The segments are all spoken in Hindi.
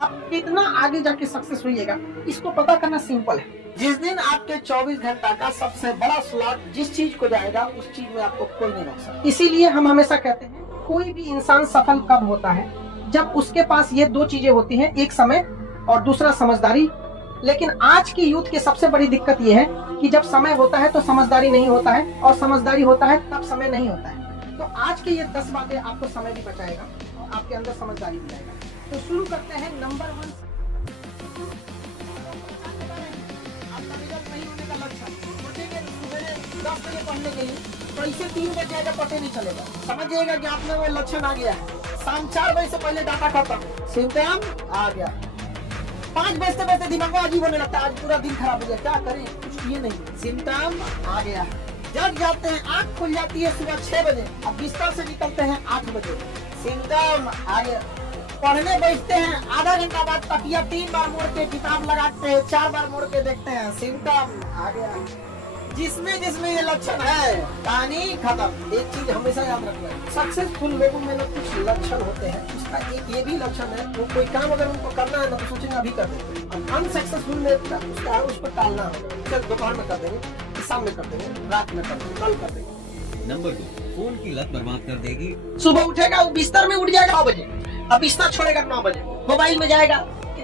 आप कितना आगे जाके सक्सेस होइएगा, इसको पता करना सिंपल है। जिस दिन आपके 24 घंटा का सबसे बड़ा स्लॉट जिस चीज को जाएगा, उस चीज में आपको कोई नहीं रोक सकता। इसीलिए हम हमेशा कहते हैं कोई भी इंसान सफल कब होता है, जब उसके पास ये दो चीजें होती हैं, एक समय और दूसरा समझदारी। लेकिन आज की यूथ की सबसे बड़ी दिक्कत ये है कि जब समय होता है तो समझदारी नहीं होता है, और समझदारी होता है तब समय नहीं होता है। तो आज के ये 10 बातें आपको समय भी बचाएगा और आपके अंदर समझदारी भी लाएगा। तो शुरू करते हैं नंबर 1। आपका रिजल्ट नहीं होने का लक्षण, उठेंगे सवेरे 10 बजे पढ़ने के लिए, तो इसे 3 बजे जाएगा, पता नहीं चलेगा। समझिएगा कि आप में वो लक्षण आ गया है। शाम 4 बजे से पहले डाटा खत्म, सिम्टम आ गया। 5 बजते बजते दिमाग को अजीब होने लगता है, आज पूरा दिन खराब हो गया, क्या करें, कुछ किए नहीं, सिम्टम आ गया। जब जाते हैं आँख खुल जाती है सुबह 6 बजे, अब बिस्तर से निकलते हैं 8 बजे, सिम्टम आ गया। पढ़ने बैठते हैं, आधा घंटा बाद तकिया 3 बार मोड़ के किताब लगाते हैं, 4 बार मोड़ के देखते हैं, सिम्टम आ गया। जिसमें जिसमें ये लक्षण है, कहानी खत्म। एक चीज हमेशा याद रखना है, सक्सेसफुल लोगों में ना कुछ लक्षण होते हैं, उसका एक ये भी लक्षण है, वो कोई काम अगर उनको करना है ना तो सोचेंगे अभी कर देंगे। अनसक्सेसफुल में उसका है उसको टालना है, चल दोपहर में कर देंगे, शाम में कर देंगे, रात में कर देंगे, कल कर देंगे। नंबर 2, फोन की लत बर्बाद कर देगी। सुबह उठेगा, वो बिस्तर में उठ जाएगा 9 बजे, अब बिस्तर छोड़ेगा 9 बजे, मोबाइल में जाएगा,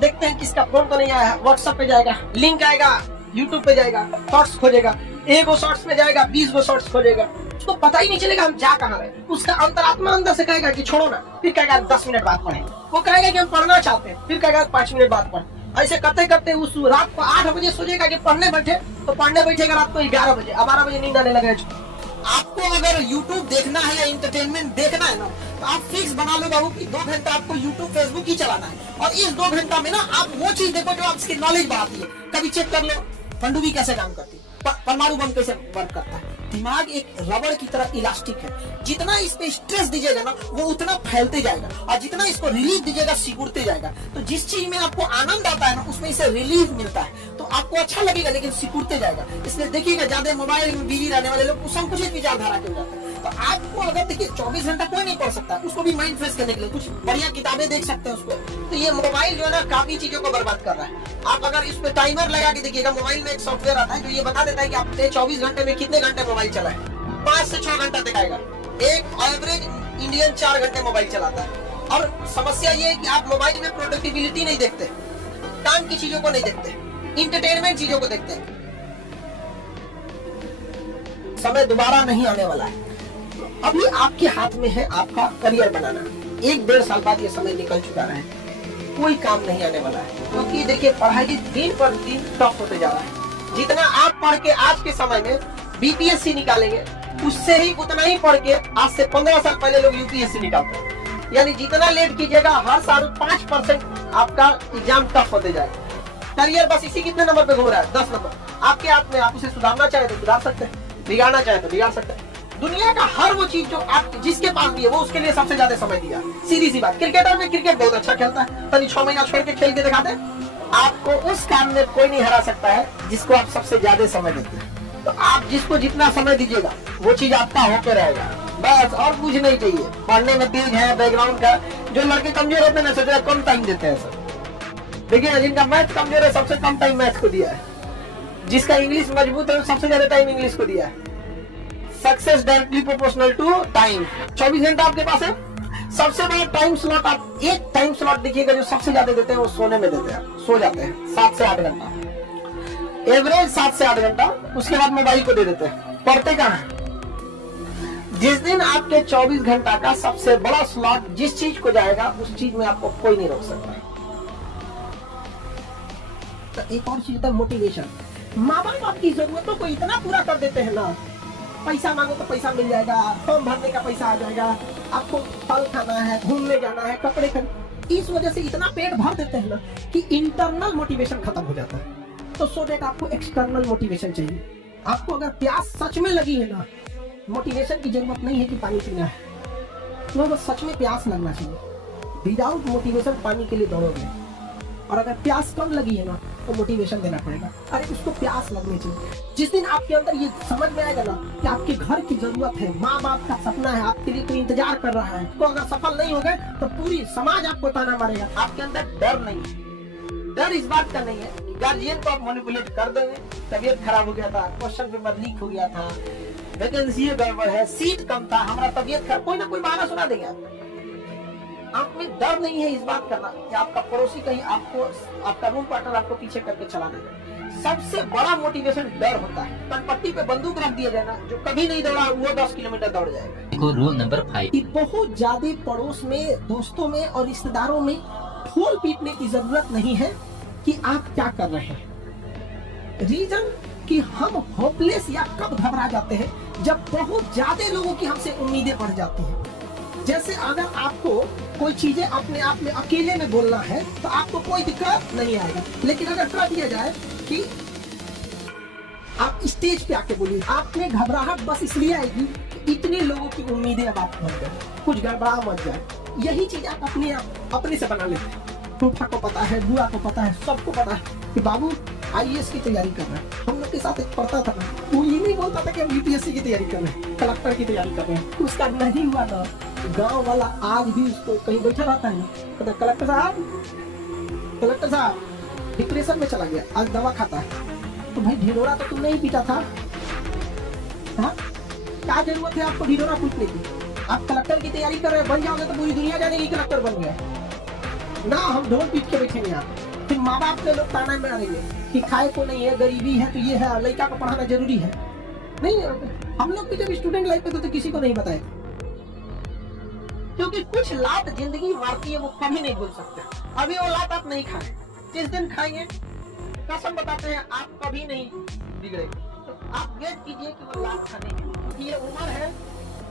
देखते हैं किसका फोन तो नहीं आया है, व्हाट्सएप पे जाएगा, लिंक आएगा, यूट्यूब पे जाएगा, शॉर्ट्स खोजेगा, 1 गो शॉर्ट्स में जाएगा, 20 गो शॉर्ट्स खोजेगा, उसको पता ही नहीं चलेगा हम जा कहाँ रहे। उसका अंतरात्मा अंदर से कहेगा कि छोड़ो ना, फिर कहेगा 10 मिनट बाद पढ़ें, वो कहेगा कि हम पढ़ना चाहते हैं, फिर कहेगा 5 मिनट बाद पढ़। ऐसे करते करते उस रात को 8 बजे सोचेगा कि पढ़ने बैठे, तो पढ़ने बैठेगा रात को 11 बजे, अब 12 बजे नींद आने लगेगा। आपको अगर YouTube देखना है या इंटरटेनमेंट देखना है ना, तो आप फिक्स बना लो बाबू कि 2 घंटा आपको YouTube फेसबुक ही चलाना है, और इस 2 घंटा में ना आप वो चीज देखो जो आपकी नॉलेज बढ़ाती है। कभी चेक कर लो पनडुब्बी कैसे काम करती है, परमाणु बम कैसे वर्क करता है। दिमाग एक रबड़ की तरह इलास्टिक है, जितना इस पे स्ट्रेस दीजिएगा ना वो उतना फैलते जाएगा, और जितना इसको रिलीफ दीजिएगा सिकुड़ते जाएगा। तो जिस चीज में आपको आनंद आता है ना उसमें इसे रिलीफ मिलता है, तो आपको अच्छा लगेगा, लेकिन सिकुड़ते जाएगा। इसलिए देखिएगा ज्यादा मोबाइल में बिजी रहने वाले लोग संकुचित विचारधारा के हो जाते हैं। तो आपको अगर देखिए 24 घंटा कोई नहीं पढ़ सकता, उसको भी माइंड फ्रेश करने के लिए कुछ बढ़िया किताबें देख सकते हैं उसको। तो ये मोबाइल जो है ना काफी चीजों को बर्बाद कर रहा है। आप अगर इस पे टाइमर लगा के देखिएगा, मोबाइल में एक सॉफ्टवेयर आता है जो ये बता देता है कि आपने 24 घंटे में कितने घंटे मोबाइल चलाए, 5 से 6 घंटा दिखाएगा। एक एवरेज इंडियन 4 घंटे मोबाइल चलाता है। और समस्या ये है कि आप मोबाइल में प्रोडक्टिविटी नहीं देखते, काम की चीजों को नहीं देखते, इंटरटेनमेंट चीजों को देखते हैं। समय दोबारा नहीं आने वाला है, अभी आपके हाथ में है आपका करियर बनाना। 1-1.5 साल बाद ये समय निकल चुका है, कोई काम नहीं आने वाला है, क्योंकि देखिए पढ़ाई दिन पर दिन टफ होते जा रहा है। जितना आप पढ़ के आज के समय में बीपीएससी निकालेंगे, उससे ही उतना ही पढ़ के आज से 15 साल पहले लोग यूपीएससी निकालते हैं। यानी जितना लेट कीजिएगा, हर साल 5% आपका एग्जाम टफ होते जाएगा। करियर बस इसी कितने नंबर पे घूम रहा है, 10 नंबर। आपके हाथ में, आप उसे सुधारना चाहे तो सुधार सकते हैं, बिगाड़ना चाहे तो बिगाड़ सकते हैं। दुनिया का हर वो चीज जो आप जिसके पास भी है वो उसके लिए सबसे ज्यादा समय दिया। सीधी सी बात, क्रिकेटर में क्रिकेट बहुत अच्छा खेलता है, तभी 6 महीना छोड़ के खेल के दिखाते हैं। आपको उस काम में कोई नहीं हरा सकता है जिसको आप सबसे ज्यादा समय देते हैं। तो आप जिसको जितना समय दीजिएगा वो चीज आपका होकर रहेगा, बस। और कुछ नहीं चाहिए। पढ़ने में तेज है, बैकग्राउंड का, जो लड़के कमजोर होते हैं ना सोचा कम टाइम देते हैं सर। देखिए जिनका मैथ कमजोर है सबसे कम टाइम मैथ को दिया है, जिसका इंग्लिश मजबूत है सबसे ज्यादा टाइम इंग्लिश को दिया है। Success directly proportional to time. 24 घंटा आपके पास है, सबसे बड़ा टाइम स्लॉट आप एक टाइम स्लॉट देखिएगा जो सबसे ज्यादा देते हैं वो सोने में देते हैं, सो जाते हैं 7 से 8 घंटा, एवरेज 7 से 8 घंटा। उसके बाद मोबाइल को दे देते हैं, पढ़ते कहाँ हैं। जिस दिन आपके 24 घंटा का सबसे बड़ा स्लॉट जिस चीज को जाएगा, उस चीज में आपको कोई नहीं रोक सकता। तो एक और चीज होता है मोटिवेशन। माँ बाप आपकी जरूरतों को इतना पूरा कर देते हैं ना, पैसा मांगो तो पैसा मिल जाएगा, फॉर्म भरने का पैसा आ जाएगा, आपको फल खाना है, घूमने जाना है, कपड़े खरीदने, इस वजह से इतना पेट भर देते हैं ना कि इंटरनल मोटिवेशन खत्म हो जाता है। तो सो दैट आपको एक्सटर्नल मोटिवेशन चाहिए। आपको अगर प्यास सच में लगी है ना, मोटिवेशन की जरूरत नहीं है कि पानी पीना है, तो बस सच में प्यास लगना चाहिए। विदाउट मोटिवेशन पानी के लिए दौड़ोगे और अगर प्यास कम लगी है ना तो मोटिवेशन देना पड़ेगा। अरे उसको प्यास लगनी चाहिए। जिस दिन आपके अंदर ये समझ में आएगा ना कि आपके घर की जरूरत है, माँ बाप का सपना है, आपके लिए कोई इंतजार कर रहा है, तो अगर सफल नहीं हो गए तो पूरी समाज आपको ताना मारेगा। आपके अंदर डर नहीं है। डर इस बात का नहीं है कि गार्जियन को आप मैनिपुलेट कर दोगे, तबीयत खराब हो गया था, क्वेश्चन पेपर लीक हो गया था, वैकेंसी गड़बड़ है, सीट कम था, हमारा तबीयत खराब, कोई ना कोई बहाना सुना देंगे आप में डर नहीं है इस बात करना कि आपका पड़ोसी कहीं आपको, आपका रूम पार्टनर आपको पीछे करके चला देगा। सबसे बड़ा मोटिवेशन डर होता है। कनपट्टी पे बंदूक रख दिया जाए ना, जो कभी नहीं दौड़ा वो 10 किलोमीटर दौड़ जाएगा। देखो रूल नंबर 5, बहुत ज्यादा पड़ोस में, दोस्तों में और रिश्तेदारों में ढोल पीटने की जरूरत नहीं है कि आप क्या कर रहे हैं। रीजन कि हम होपलेस या कब घबरा जाते हैं, जब बहुत ज्यादा लोगों की हमसे उम्मीदें बढ़ जाती हैं। जैसे अगर आपको कोई चीजें अपने आप में अकेले में बोलना है तो आपको कोई दिक्कत नहीं आएगा, लेकिन अगर कह दिया जाए कि आप स्टेज पे आके बोलिए, आप में घबराहट बस इसलिए आएगी कि इतने लोगों की उम्मीदें अब आप भर गए, कुछ गड़बड़ा मत जाए। यही चीज आप अपने से बना लेते हैं। फूफा को पता है, बुआ को पता है, सबको पता है कि बाबू IAS की तैयारी कर रहे हैं। हम लोग के साथ एक पढ़ता था, वो ये नहीं बोलता था कि हम UPSC की तैयारी कर रहे हैं, कलेक्टर की तैयारी कर रहे हैं। उसका नहीं हुआ ना, गांव वाला आज भी उसको कहीं बैठा रहता है, कहता कलेक्टर साहब डिप्रेशन में चला गया, आज दवा खाता है। तो भाई ढिढोरा तो तुमने ही पीटा था, हाँ? क्या जरूरत है आपको ढिढोरा पीटने की? आप कलेक्टर की तैयारी कर रहे हैं, बन जाओगे तो पूरी दुनिया जानेगी कलेक्टर बन गया ना। हम ढोल पीट के बैठेंगे यहाँ, फिर माँ बाप के लोग ताना मारेंगे कि खाए को नहीं है, गरीबी है, तो ये है, लड़का को पढ़ाना जरूरी है। नहीं, हम लोग भी जब स्टूडेंट लाइफ में थे तो किसी को नहीं बताया, क्योंकि कुछ लात जिंदगी मारती है, वो कभी नहीं भूल सकते। अभी वो लात आप नहीं खाए, जिस दिन खाएंगे कसम बताते हैं आप कभी नहीं बिगड़ेंगे। तो आप वेट कीजिए कि वो लात खाने की, ये उम्र है,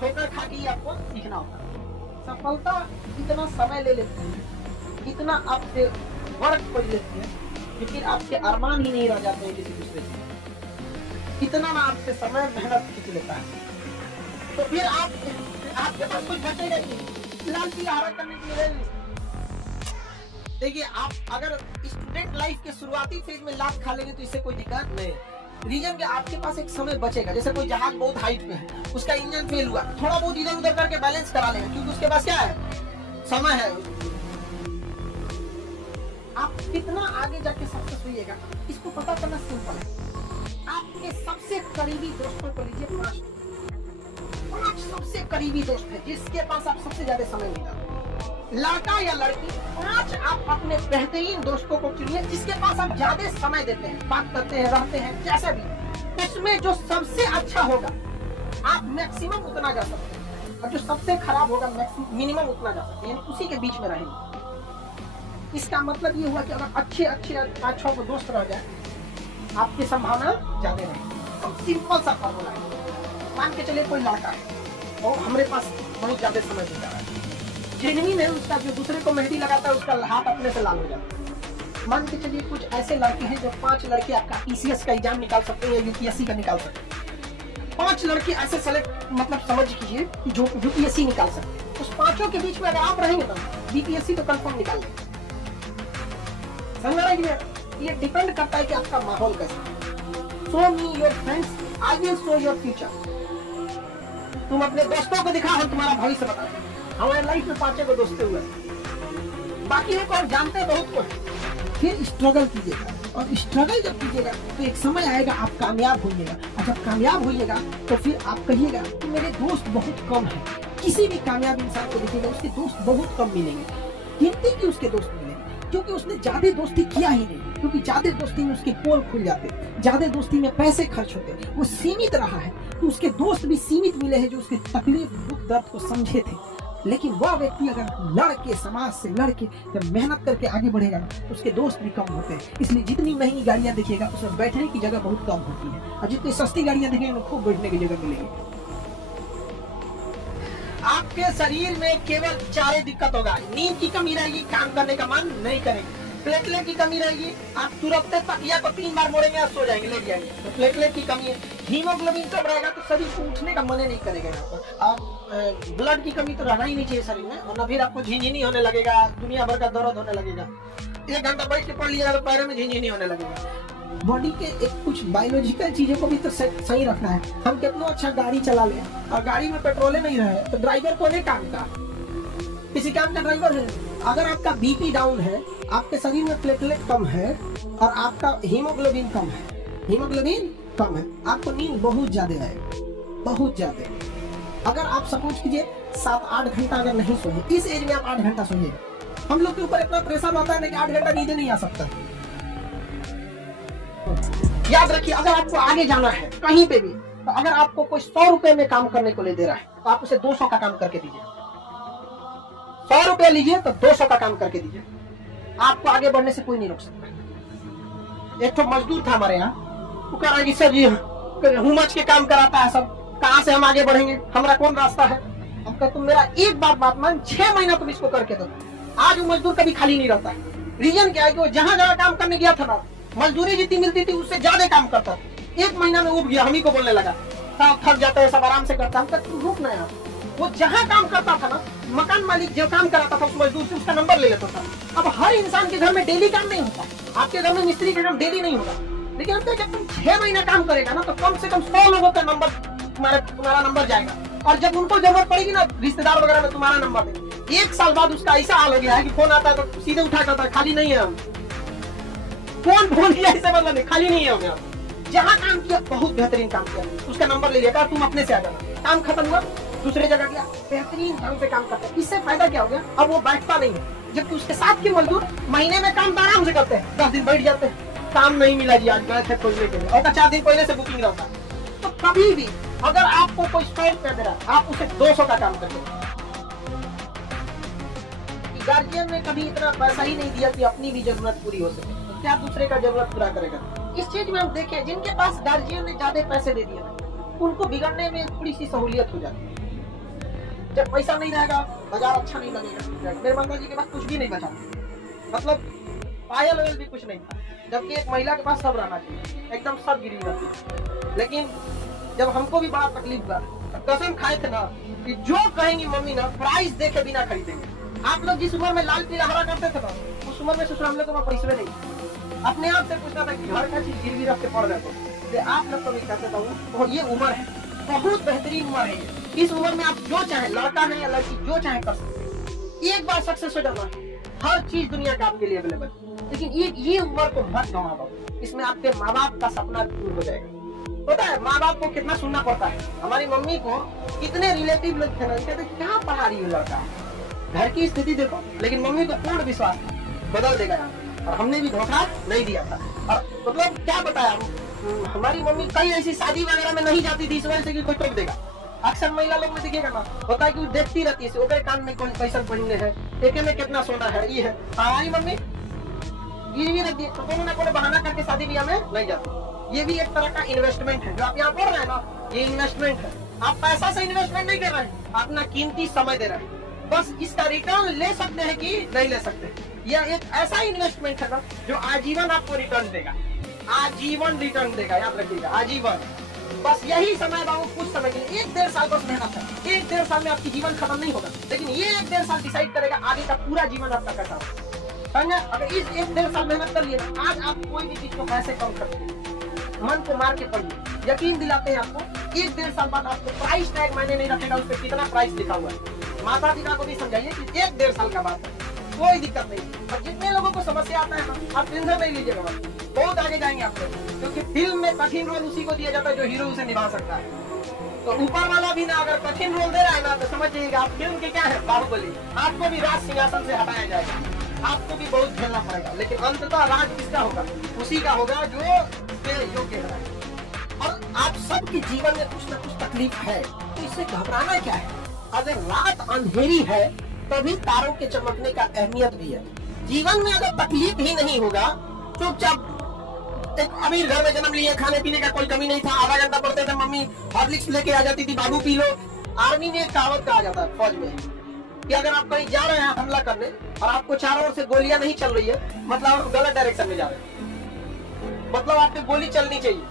ठोकर खा के ही आपको सीखना होगा। सफलता इतना समय ले लेती है, इतना आपसे वर्क कर लेती है कि फिर आपके अरमान ही नहीं रह जाते हैं किसी दूसरे से। इतना ना आपसे समय मेहनत खींच लेता है, तो फिर आपके पास कुछ बचेगा नहीं, लाल पीला हरा करने के लिए नहीं। देखिए, आप अगर स्टूडेंट लाइफ के शुरुआती फेज में लात खा लेंगे तो इससे कोई दिक्कत नहीं। रीजन के आपके पास एक समय बचेगा, जैसे कोई जहाज बहुत हाइट पे है, उसका इंजन फेल हुआ, थोड़ा बहुत इधर उधर करके बैलेंस करा लेगा, क्योंकि उसके पास क्या है, समय है। आप कितना आगे जाके सक्सेस होइएगा, इसको पता करना सिंपल है। आपके सबसे करीबी दोस्तों को लीजिए, 5 सबसे करीबी दोस्त है जिसके पास आप सबसे ज्यादा समय मिला, लड़का या लड़की, 5 आप अपने बेहतरीन दोस्तों को चुनिए जिसके पास आप ज्यादा समय देते हैं, बात करते हैं, रहते हैं, जैसे भी। उसमें जो सबसे अच्छा होगा आप मैक्सिमम उतना जा सकते हैं, और जो सबसे खराब होगा मिनिमम उतना जा सकते हैं, यानी उसी के बीच में रहेंगे। इसका मतलब ये हुआ कि अगर अच्छे 5-6 दोस्त रह जाए, आपकी संभावना ज्यादा रहेगी। तो सिंपल सा फॉर्मूला है। मान के चलिए कोई लड़का है और हमारे पास बहुत ज्यादा समय गुजार रहा है, जेन्युइन है उसका, जो दूसरे को मेहंदी लगाता है उसका हाथ अपने से लाल हो जाता है। मान के चलिए कुछ ऐसे लड़के हैं जो 5 लड़के आपका PCS का एग्जाम निकाल सकते हैं या UPSC का निकाल सकते हैं। 5 लड़के ऐसे सेलेक्ट, मतलब समझ कीजिए कि जो UPSC निकाल सकते हैं। उस 5 के बीच में अगर आप रहेंगे तो BPSC तो कंफर्म निकाल लेंगे। समझ रहे हैं? ये डिपेंड करता है कि आपका माहौल कैसा है। Show me your friends, I will show your future. तुम अपने दोस्तों को दिखा, हम तुम्हारा भविष्य बता। हमारे लाइफ में 5 को दोस्त हुए, बाकी है कौन जानते बहुत को। फिर स्ट्रगल कीजिएगा, और स्ट्रगल जब कीजिएगा तो एक समय आएगा आप कामयाब होइएगा, और जब कामयाब होइएगा तो फिर आप कहिएगा कि मेरे दोस्त बहुत कम है। किसी भी कामयाब इंसान को देखिएगा उसके दोस्त बहुत कम मिलेंगे, गिनती के उसके दोस्त मिलेंगे, क्योंकि उसने ज्यादा दोस्ती किया ही नहीं। क्योंकि ज्यादा दोस्ती में उसके पोल खुल जाते, ज्यादा दोस्ती में पैसे खर्च होते, वो सीमित रहा है, तो उसके दोस्त भी सीमित मिले हैं जो उसके तकलीफ, दुख, दर्द को समझे थे। लेकिन वह व्यक्ति अगर लड़ के, समाज से लड़ के जब मेहनत करके आगे बढ़ेगा तो उसके दोस्त भी कम होते हैं। इसलिए जितनी महंगी गाड़ियां देखिएगा उसमें बैठने की जगह बहुत कम होती है, और जितनी सस्ती गाड़ियां देखेंगे खूब बैठने की जगह मिलेगी। आपके शरीर में केवल 4 दिक्कत होगा, नींद की कमी रहेगी, काम करने का मन नहीं करेगा, प्लेटलेट की कमी रहेगी, आप तुरंत तकिया को 3 बार मोड़ेंगे और सो जाएंगे, लेट जाएंगे। तो प्लेटलेट की कमी है। हीमोग्लोबिन कम रहेगा तो शरीर को उठने का मन नहीं करेगा। यहाँ पर आप ब्लड की कमी तो रहना ही नहीं चाहिए शरीर में, वरना फिर आपको झिनझिनी होने लगेगा, दुनिया भर का दर्द होने लगेगा। 1 घंटा बैठ के पढ़ लिया तो पैरों में झिनझिनी होने लगेगा। बॉडी के एक कुछ बायोलॉजिकल चीजों को भी तो सही रखना है। हम कितना अच्छा गाड़ी चला ले और गाड़ी में पेट्रोल नहीं रहे तो ड्राइवर कौन है काम का? किसी काम का ड्राइवर है। अगर आपका बीपी डाउन है, आपके शरीर में प्लेटलेट कम है और आपका हीमोग्लोबिन कम है, हीमोग्लोबिन कम है, आपको नींद बहुत ज्यादा आएगी, बहुत ज्यादा। अगर आप सपोज कीजिए 7-8 घंटा अगर नहीं सोए, इस एज में आप 8 घंटा सोइए, हम लोग के ऊपर इतना प्रेशर होता है कि 8 घंटा नींद नहीं आ सकता। याद रखिए, अगर आपको आगे जाना है कहीं पे भी, तो अगर आपको कोई 100 रुपए में काम करने को ले दे रहा है तो आप उसे 200 का काम करके दीजिए। 100 रुपया लीजिए तो 200 का काम करके दीजिए। आपको आगे बढ़ने से कोई नहीं रोक सकता। एक तो मजदूर था हमारे यहाँ, वो कह रहा है कि सर जी हुमच के काम कराता है सब, कहाँ से हम आगे बढ़ेंगे, हमारा कौन रास्ता है? हम कहते तुम मेरा एक बात मान, 6 महीना तुम इसको करके दो। आज वो मजदूर कभी खाली नहीं रहता है। रीजन क्या है कि वो जहाँ जहाँ काम करने गया था ना, मजदूरी जितनी मिलती थी उससे ज्यादा काम करता था। 1 महीना में उब गया, हम ही को बोलने लगा, साहब थक जाता है, सब आराम से करता। हम कहते तुम रुक ना यार। वो जहाँ काम करता था ना, मकान मालिक जो काम कराता था उस मजदूर से उसका नंबर ले लेता था। अब हर इंसान के घर में डेली काम नहीं होता, आपके घर में मिस्त्री का काम डेली नहीं होगा, लेकिन अब जब तुम 6 महीना काम करेगा ना तो कम से कम 100 लोगों का नंबर तुम्हारा नंबर जाएगा। और जब उनको जरूरत पड़ेगी ना रिश्तेदार वगैरह में तुम्हारा नंबर देंगे। 1 साल बाद उसका ऐसा हाल हो गया है कि फोन आता है तो सीधे उठा करता है, खाली नहीं है हम। फोन किया ऐसे मतलब नहीं, खाली नहीं है हमें। जहाँ काम किया बहुत बेहतरीन काम किया, उसका नंबर ले लिया, तुम अपने से आ जाना। काम खत्म हुआ, दूसरे जगह गया, बेहतरीन ढंग से काम करता है। इससे फायदा क्या हो गया? अब वो बैठता नहीं है, जबकि उसके साथ के मजदूर महीने में काम तो आराम से करते हैं, 10 दिन बैठ जाते हैं। काम नहीं मिला जी, आज गए थे खोजने के लिए, और 4 दिन पहले से बुकिंग रहता। तो कभी भी अगर आपको कोई 100 रुपया दे रहा है, आप उसे 200 का काम करते हैं। गार्जियन ने कभी इतना पैसा ही नहीं दिया कि अपनी भी जरूरत पूरी हो सके, तो क्या दूसरे का जरूरत पूरा करेगा? इस चीज में हम देखें, जिनके पास गार्जियन ने ज्यादा पैसे दे दिए उनको बिगड़ने में थोड़ी सी सहूलियत हो जाती है। जब पैसा नहीं रहेगा, बाजार अच्छा नहीं लगेगा। मेरे माता जी के पास कुछ भी नहीं बचा, मतलब पायल वायल भी कुछ नहीं था, जबकि एक महिला के पास सब रहना चाहिए, एकदम सब गिरी रहती है। लेकिन जब हमको भी बड़ा तकलीफ हुआ, कसम खाए थे ना कि जो कहेंगी मम्मी ना प्राइस देखे बिना खरीदेंगे। आप लोग जिस उम्र में लाल पीला हरा करते थे ना, उस उम्र में ससुर हम लोग को पैसे नहीं, अपने आप से पूछना था कि घर का चीज गिरवी रख के पड़ जाते। आप लोग को भी कहते था, तो ये उम्र है, बहुत बेहतरीन उम्र है ये। इस उम्र में आप जो चाहे, लड़का है या लड़की, जो चाहे कर सकते। एक बार सक्सेस हो जाना, हर चीज दुनिया का आपके लिए अवेलेबल। लेकिन ये उम्र को मत गंवा दो, इसमें आपके माँ बाप का सपना दूर हो जाएगा। पता है माँ बाप को कितना सुनना पड़ता है। हमारी मम्मी को कितने रिलेटिव लोग थे ना, कहते क्या पढ़ा रही है लड़का, घर की स्थिति देखो। लेकिन मम्मी को पूर्ण विश्वास बदल देगा, और हमने भी धोखा नहीं दिया था। और मतलब क्या बताया, हमारी मम्मी कई ऐसी शादी वगैरह में नहीं जाती थी इस वजह से कि कोई टोक देगा। अक्सर महिला लोग में देखिएगा ना, होता है कि वो देखती रहती है, ओकरे कान में कौन पैसा पहनने है, एके में कितना सोना है, ये है। हमारी मम्मी गिरवी रखती है, तो कोनो ना कोनो बहाना करके शादी ब्याह में नहीं जाती। ये भी एक तरह का इन्वेस्टमेंट है, जो आप यहाँ पढ़ रहे हैं ना, ये इन्वेस्टमेंट है। आप पैसा से इन्वेस्टमेंट नहीं कर रहे हैं, अपना कीमती समय दे रहे हैं। बस इसका रिटर्न ले सकते हैं कि नहीं ले सकते। यह एक ऐसा इन्वेस्टमेंट है ना जो आजीवन आपको रिटर्न देगा, आजीवन रिटर्न देगा, याद रखिएगा, आजीवन। बस यही समय बाबू, कुछ समय के लिए 1-1.5 साल बस मेहनत है। 1-1.5 साल में आपकी जीवन खत्म नहीं होगा, लेकिन ये 1-1.5 साल डिसाइड करेगा आगे का पूरा जीवन आपका कैसा होगा। समझे? अगर इस 1-1.5 साल मेहनत कर लिए ना, आज आप कोई भी चीज को पैसे कम कर देंगे। मन को मार के पढ़िए, यकीन दिलाते हैं आपको, 1-1.5 साल बाद आपको प्राइस टैग मायने नहीं रखेगा, उस पर कितना प्राइस लिखा हुआ है। माता पिता को भी समझाइए कि 1-1.5 साल का बात है, कोई दिक्कत नहीं। और जितने लोगों को समस्या आता है ना, आप टेंशन नहीं लीजिएगा, बहुत आगे जाएंगे आप लोग, क्योंकि फिल्म में कठिन रोल उसी को दिया जाता है जो हीरो उसे निभा सकता है। तो ऊपर वाला भी ना अगर कठिन रोल दे रहा है ना, तो समझिएगा आप फिल्म के क्या है, बाहुबली। आपको भी राज सिंहासन से हटाया जाएगा, आपको भी बहुत झेलना पड़ेगा, लेकिन अंततः राज किसका होगा? उसी का होगा जो योग्य है। और आप सबके जीवन में कुछ न कुछ तकलीफ है, तो इससे घबराना क्या है? अगर रात अंधेरी है तभी तारों के चमकने का अहमियत भी है। जीवन में अगर तकलीफ ही नहीं होगा, चुपचाप एक अमीर घर में जन्म लिए, खाने पीने का कोई कमी नहीं था, आधा घंटा पढ़ते थे, मम्मी हॉर्लिक्स लेके आ जाती थी, बाबू पी लो। आर्मी में एक कहावत कहा जाता है, फौज में, कि अगर आप कहीं जा रहे हैं हमला करने और आपको चारों ओर से गोलियां नहीं चल रही है, मतलब आप गलत डायरेक्शन में जा रहे हैं, मतलब आप पे गोली चलनी चाहिए,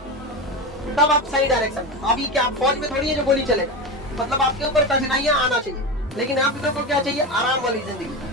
तब आप सही डायरेक्शन में। अभी क्या आप फौज में थोड़ी है जो गोली चलेगा, मतलब आपके ऊपर कठिनाइयां आना चाहिए, लेकिन आप लोगों को क्या चाहिए, आराम वाली जिंदगी।